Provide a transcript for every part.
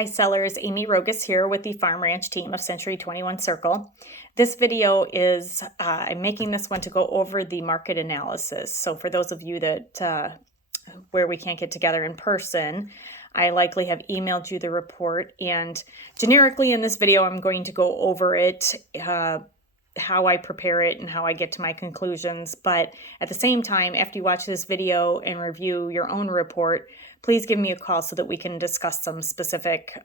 Hi sellers, Amy Rogas here with the Farm Ranch team of Century 21 Circle. This video is, I'm making this one to go over the market analysis. So for those of you that, where we can't get together in person, I likely have emailed you the report, and generically in this video I'm going to go over it, how I prepare it and how I get to my conclusions. But at the same time, after you watch this video and review your own report, please give me a call so that we can discuss some specific,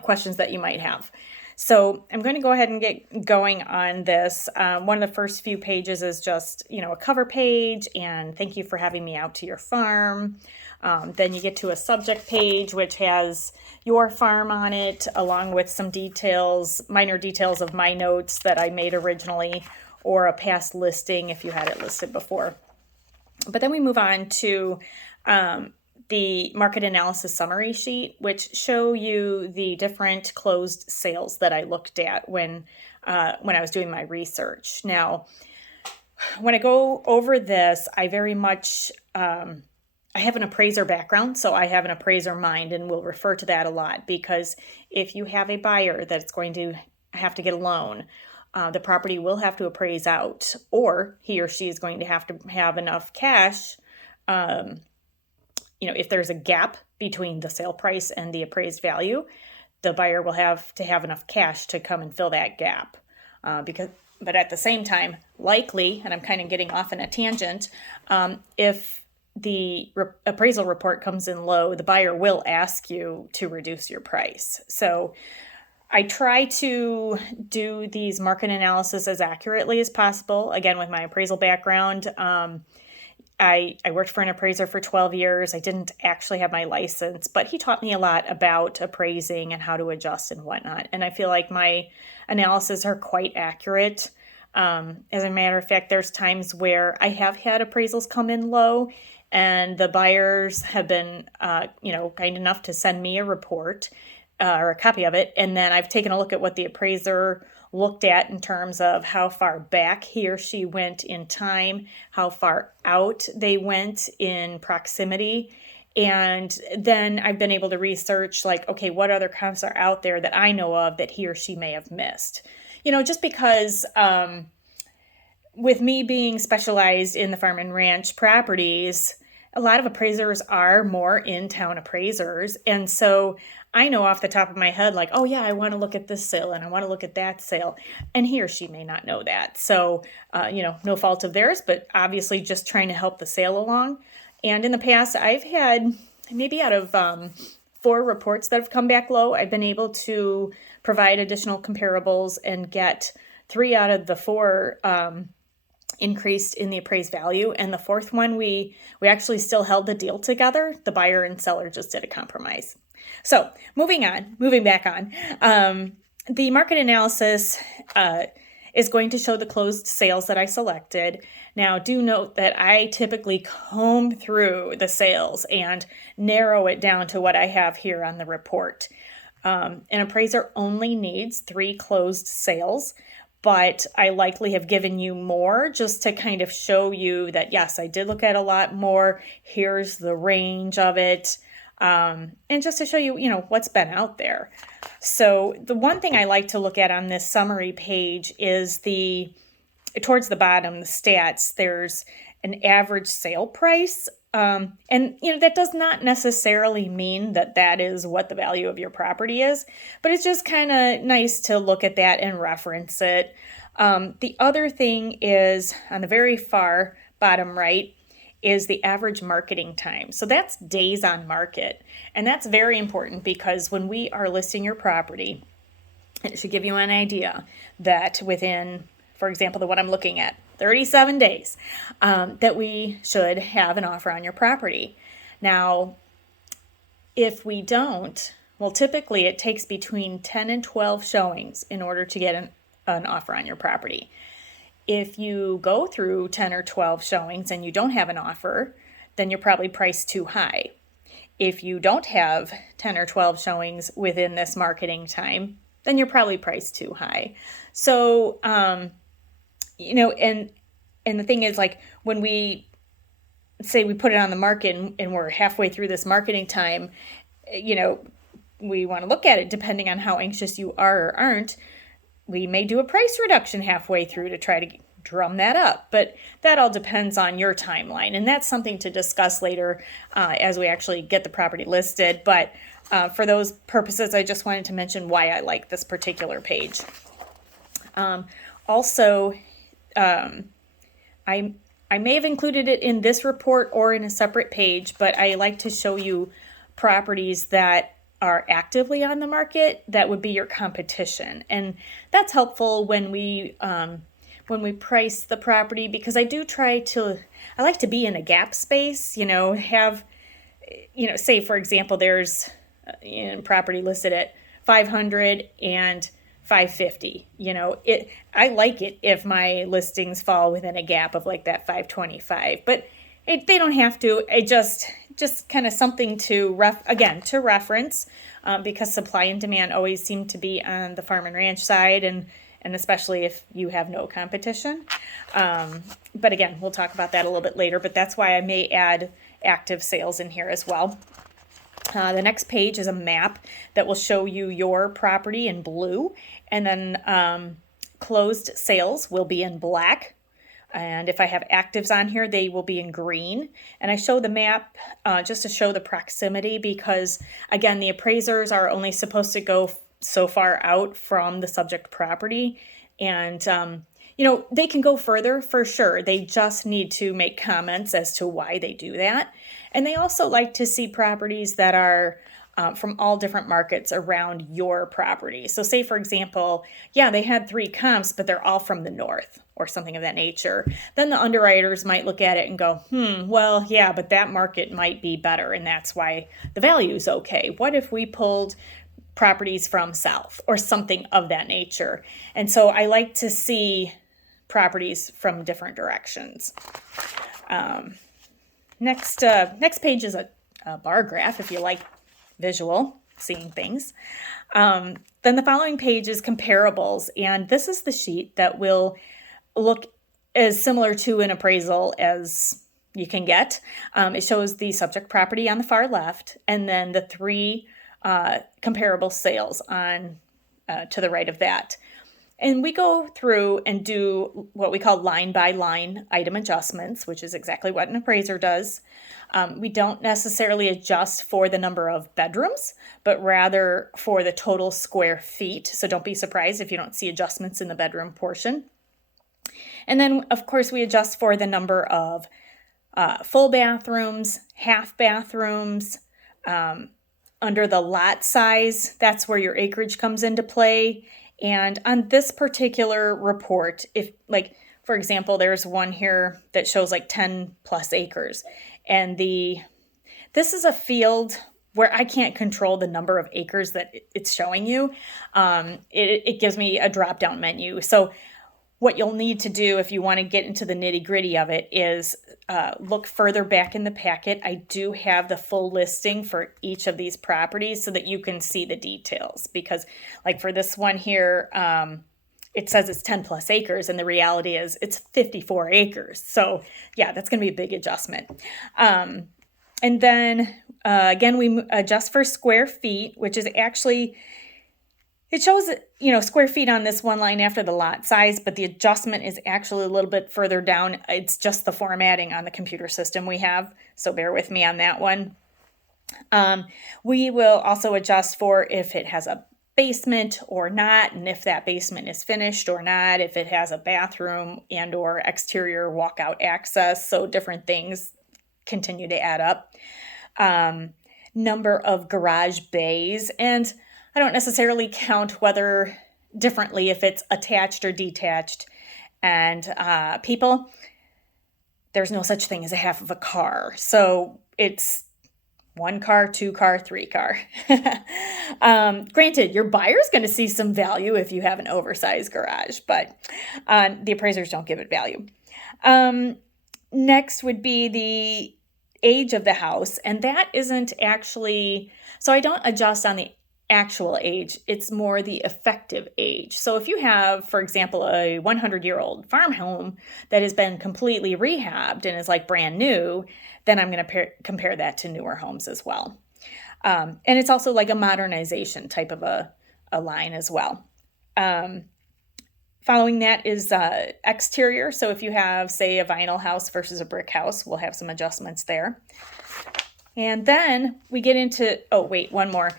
questions that you might have. So I'm going to go ahead and get going on this. One of the first few pages is just, a cover page and thank you for having me out to your farm. Then you get to a subject page, which has your farm on it, along with some details, minor details of my notes that I made originally, or a past listing if you had it listed before. But then we move on to the market analysis summary sheet, which show you the different closed sales that I looked at when I was doing my research. Now, when I go over this, I very much, I have an appraiser background, so I have an appraiser mind, and we'll refer to that a lot, because if you have a buyer that's going to have to get a loan, the property will have to appraise out, or he or she is going to have enough cash. If there's a gap between the sale price and the appraised value, the buyer will have to have enough cash to come and fill that gap. But at the same time, likely, and I'm kind of getting off on a tangent, if the appraisal report comes in low, the buyer will ask you to reduce your price. So I try to do these market analysis as accurately as possible. Again, with my appraisal background, I worked for an appraiser for 12 years. I didn't actually have my license, but he taught me a lot about appraising and how to adjust and whatnot. And I feel like my analysis are quite accurate. As a matter of fact, there's times where I have had appraisals come in low, and the buyers have been, kind enough to send me a report or a copy of it. And then I've taken a look at what the appraiser looked at in terms of how far back he or she went in time, how far out they went in proximity. And then I've been able to research, okay, what other comps are out there that I know of that he or she may have missed? Just because with me being specialized in the farm and ranch properties, a lot of appraisers are more in-town appraisers. And so I know off the top of my head, oh yeah, I want to look at this sale and I want to look at that sale. And he or she may not know that. So, no fault of theirs, but obviously just trying to help the sale along. And in the past, I've had maybe out of 4 reports that have come back low, I've been able to provide additional comparables and get 3 out of the 4 increased in the appraised value. And the 4th one, we actually still held the deal together. The buyer and seller just did a compromise. So moving back on, the market analysis is going to show the closed sales that I selected. Now, do note that I typically comb through the sales and narrow it down to what I have here on the report. An appraiser only needs 3 closed sales, but I likely have given you more just to kind of show you that, yes, I did look at a lot more. Here's the range of it. And just to show you, what's been out there. So the one thing I like to look at on this summary page is towards the bottom, the stats, there's an average sale price. And that does not necessarily mean that is what the value of your property is, but it's just kind of nice to look at that and reference it. The other thing is on the very far bottom right is the average marketing time. So that's days on market. And that's very important because when we are listing your property, it should give you an idea that within, for example, the one I'm looking at, 37 days, that we should have an offer on your property. Now, if we don't, well, typically it takes between 10 and 12 showings in order to get an offer on your property. If you go through 10 or 12 showings and you don't have an offer, then you're probably priced too high. If you don't have 10 or 12 showings within this marketing time, then you're probably priced too high. So, and the thing is, when we say we put it on the market and we're halfway through this marketing time, we want to look at it depending on how anxious you are or aren't. We may do a price reduction halfway through to try to drum that up, but that all depends on your timeline, and that's something to discuss later as we actually get the property listed. But for those purposes, I just wanted to mention why I like this particular page. Also, I may have included it in this report or in a separate page, but I like to show you properties that are actively on the market that would be your competition. And that's helpful when we price the property, because I like to be in a gap space, say for example, there's property listed at 500 and 550. I like it if my listings fall within a gap of like that 525, but they don't have to. It just kind of something to reference, because supply and demand always seem to be on the farm and ranch side, and especially if you have no competition. But again, we'll talk about that a little bit later, but that's why I may add active sales in here as well. The next page is a map that will show you your property in blue, and then closed sales will be in black. And if I have actives on here, they will be in green. And I show the map just to show the proximity, because again, the appraisers are only supposed to go so far out from the subject property. And, they can go further for sure. They just need to make comments as to why they do that. And they also like to see properties that are from all different markets around your property. So say, for example, they had 3 comps, but they're all from the north or something of that nature. Then the underwriters might look at it and go, but that market might be better, and that's why the value is okay. What if we pulled properties from south or something of that nature? And so I like to see properties from different directions. Next page is a bar graph, if you like visual, seeing things. Then the following page is comparables, and this is the sheet that will look as similar to an appraisal as you can get. It shows the subject property on the far left, and then the 3 comparable sales on to the right of that. And we go through and do what we call line-by-line item adjustments, which is exactly what an appraiser does. We don't necessarily adjust for the number of bedrooms, but rather for the total square feet. So don't be surprised if you don't see adjustments in the bedroom portion. And then, of course, we adjust for the number of full bathrooms, half bathrooms, under the lot size. That's where your acreage comes into play. And on this particular report, for example, there's one here that shows like 10 plus acres. And this is a field where I can't control the number of acres that it's showing you. It gives me a drop-down menu. So what you'll need to do if you want to get into the nitty-gritty of it is look further back in the packet. I do have the full listing for each of these properties so that you can see the details. Because like for this one here, it says it's 10 plus acres, and the reality is it's 54 acres. So that's going to be a big adjustment. And then again, we adjust for square feet, which is actually, it shows, square feet on this one line after the lot size, but the adjustment is actually a little bit further down. It's just the formatting on the computer system we have, so bear with me on that one. We will also adjust for if it has a basement or not, and if that basement is finished or not, if it has a bathroom and or exterior walkout access, so different things continue to add up. Number of garage bays, and I don't necessarily count whether differently if it's attached or detached. And people, there's no such thing as a half of a car. So it's 1 car, 2 car, 3 car. Granted, your buyer's going to see some value if you have an oversized garage, but the appraisers don't give it value. Next would be the age of the house, and that isn't actually, so I don't adjust on the actual age, it's more the effective age. So if you have, for example, a 100-year-old farm home that has been completely rehabbed and is like brand new, then I'm going to compare that to newer homes as well. And it's also like a modernization type of a line as well. Following that is exterior. So if you have, say, a vinyl house versus a brick house, we'll have some adjustments there. And then we get into, oh, wait, one more.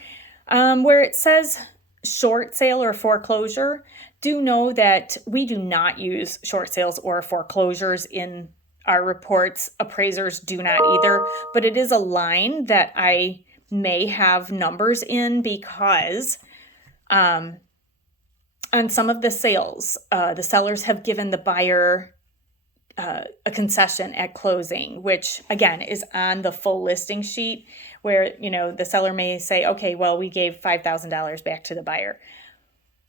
Where it says short sale or foreclosure, do know that we do not use short sales or foreclosures in our reports. Appraisers do not either, but it is a line that I may have numbers in because on some of the sales, the sellers have given the buyer a concession at closing, which again is on the full listing sheet, where the seller may say, okay, well, we gave $5,000 back to the buyer.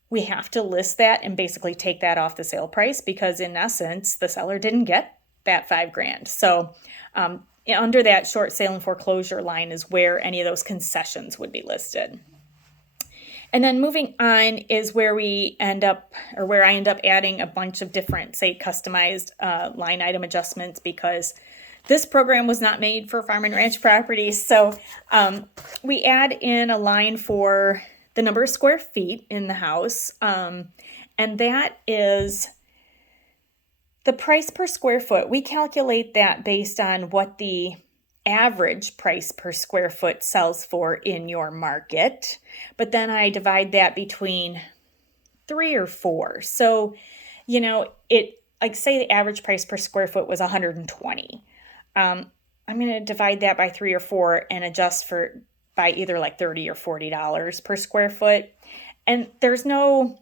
We have to list that and basically take that off the sale price, because in essence, the seller didn't get that $5,000. So under that short sale and foreclosure line is where any of those concessions would be listed. And then moving on is where we end up, or where I end up adding a bunch of different, say, customized line item adjustments, because this program was not made for farm and ranch properties. So we add in a line for the number of square feet in the house. And that is the price per square foot. We calculate that based on what the average price per square foot sells for in your market. But then I divide that between 3 or 4. So, it, like, say the average price per square foot was $120. I'm going to divide that by 3 or 4 and adjust by either like $30 or $40 per square foot. And there's no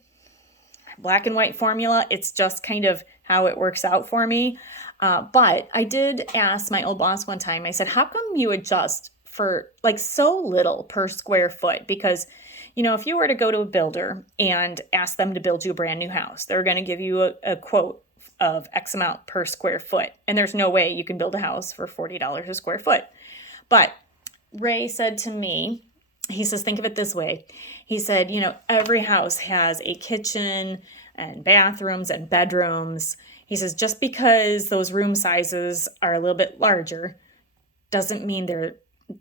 black and white formula. It's just kind of how it works out for me. But I did ask my old boss one time, I said, how come you adjust for like so little per square foot? Because, if you were to go to a builder and ask them to build you a brand new house, they're going to give you a quote of X amount per square foot. And there's no way you can build a house for $40 a square foot. But Ray said to me, he says, think of it this way. He said, every house has a kitchen and bathrooms and bedrooms. He says, just because those room sizes are a little bit larger doesn't mean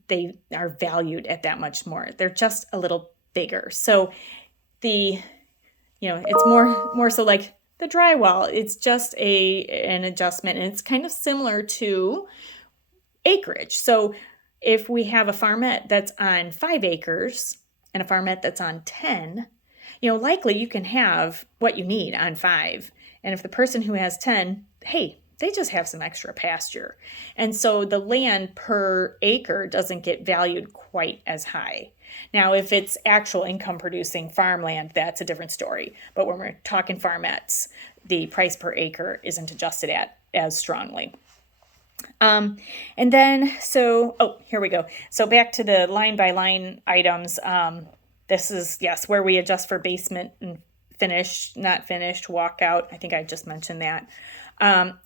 they are valued at that much more. They're just a little bigger. So it's more so like the drywall. It's just an adjustment, and it's kind of similar to acreage. So if we have a farmette that's on 5 acres and a farmette that's on 10, likely you can have what you need on 5. And if the person who has 10, hey, they just have some extra pasture. And so the land per acre doesn't get valued quite as high. Now, if it's actual income producing farmland, that's a different story. But when we're talking farmettes, the price per acre isn't adjusted at as strongly. And then, here we go. So back to the line by line items. This is, where we adjust for basement and finished, not finished, walkout. I think I just mentioned that.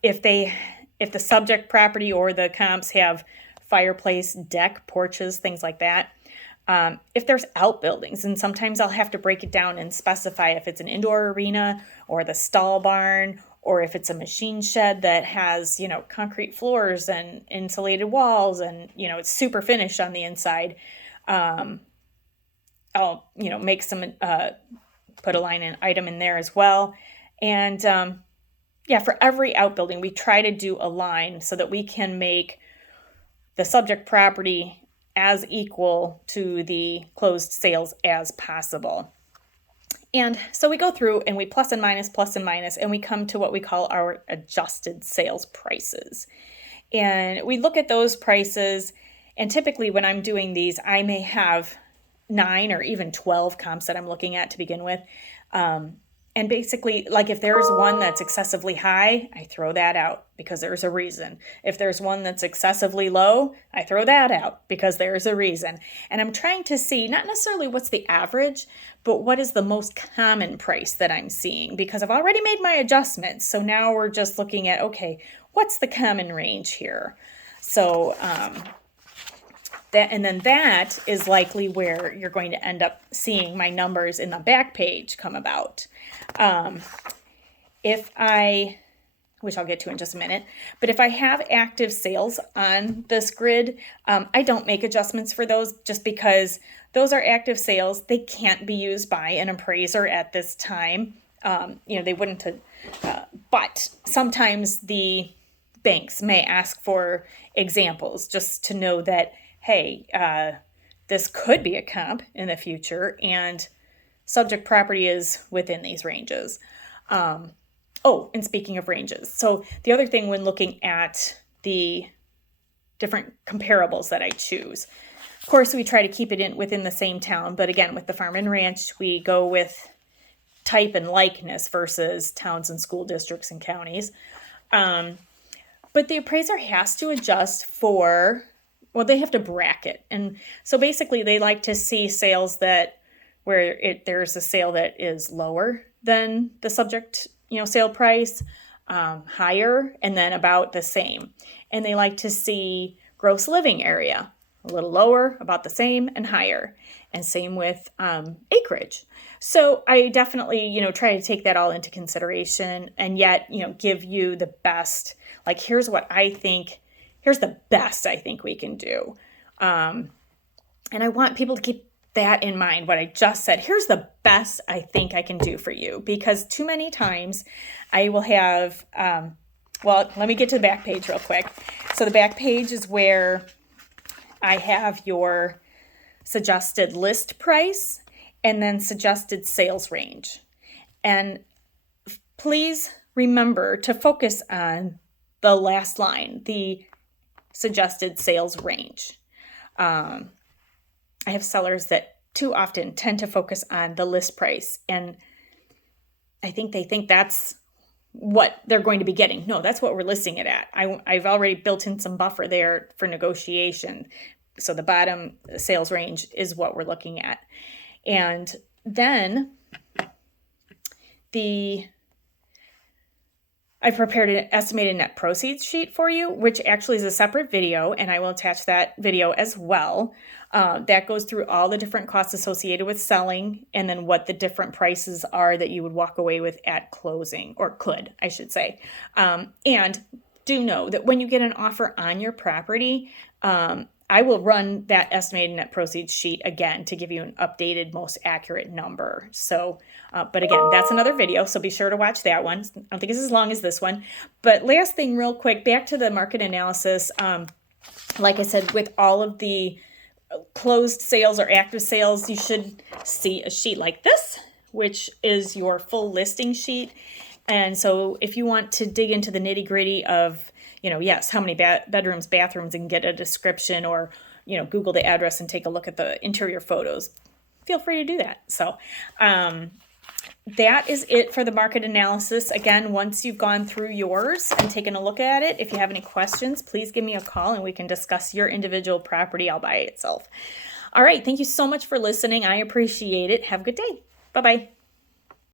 If the subject property or the comps have fireplace, deck, porches, things like that. If there's outbuildings, and sometimes I'll have to break it down and specify if it's an indoor arena or the stall barn, or if it's a machine shed that has, concrete floors and insulated walls and, it's super finished on the inside. I'll, make some, put a line item in there as well. And, for every outbuilding, we try to do a line so that we can make the subject property as equal to the closed sales as possible. And so we go through and we plus and minus, and we come to what we call our adjusted sales prices. And we look at those prices, and typically when I'm doing these, I may have 9 or even 12 comps that I'm looking at to begin with. And basically, like if there's one that's excessively high, I throw that out because there's a reason. If there's one that's excessively low, I throw that out because there's a reason. And I'm trying to see not necessarily what's the average, but what is the most common price that I'm seeing, because I've already made my adjustments. So now we're just looking at, okay, what's the common range here? So that is likely where you're going to end up seeing my numbers in the back page come about. If I which I'll get to in just a minute. But if I have active sales on this grid, I don't make adjustments for those just because those are active sales. They can't be used by an appraiser at this time. They wouldn't, but sometimes the banks may ask for examples just to know that, hey, this could be a comp in the future and subject property is within these ranges. And speaking of ranges, so the other thing when looking at the different comparables that I choose, of course, we try to keep it within the same town. But again, with the farm and ranch, we go with type and likeness versus towns and school districts and counties. But the appraiser has to adjust they have to bracket. And so basically they like to see sales there's a sale that is lower than the subject, sale price, higher, and then about the same. And they like to see gross living area, a little lower, about the same, and higher. And same with acreage. So I definitely, try to take that all into consideration and yet, give you the best, here's the best I think we can do. And I want people to keep that in mind, what I just said. Here's the best I think I can do for you, because too many times I will have, let me get to the back page real quick. So the back page is where I have your suggested list price and then suggested sales range. And please remember to focus on the last line, the suggested sales range. I have sellers that too often tend to focus on the list price, and I think they think that's what they're going to be getting. No, that's what we're listing it at. I've already built in some buffer there for negotiation. So the bottom sales range is what we're looking at. And then I've prepared an estimated net proceeds sheet for you, which actually is a separate video, and I will attach that video as well. That goes through all the different costs associated with selling and then what the different prices are that you would walk away with at closing, or could, I should say. And do know that when you get an offer on your property, I will run that estimated net proceeds sheet again to give you an updated, most accurate number. So, but again, that's another video, so be sure to watch that one. I don't think it's as long as this one. But last thing real quick, back to the market analysis. Like I said, with all of the closed sales or active sales, you should see a sheet like this, which is your full listing sheet. And so if you want to dig into the nitty gritty of, yes, how many bedrooms, bathrooms, and get a description, or, Google the address and take a look at the interior photos, feel free to do that. So that is it for the market analysis. Again, once you've gone through yours and taken a look at it, if you have any questions, please give me a call and we can discuss your individual property all by itself. All right. Thank you so much for listening. I appreciate it. Have a good day. Bye-bye.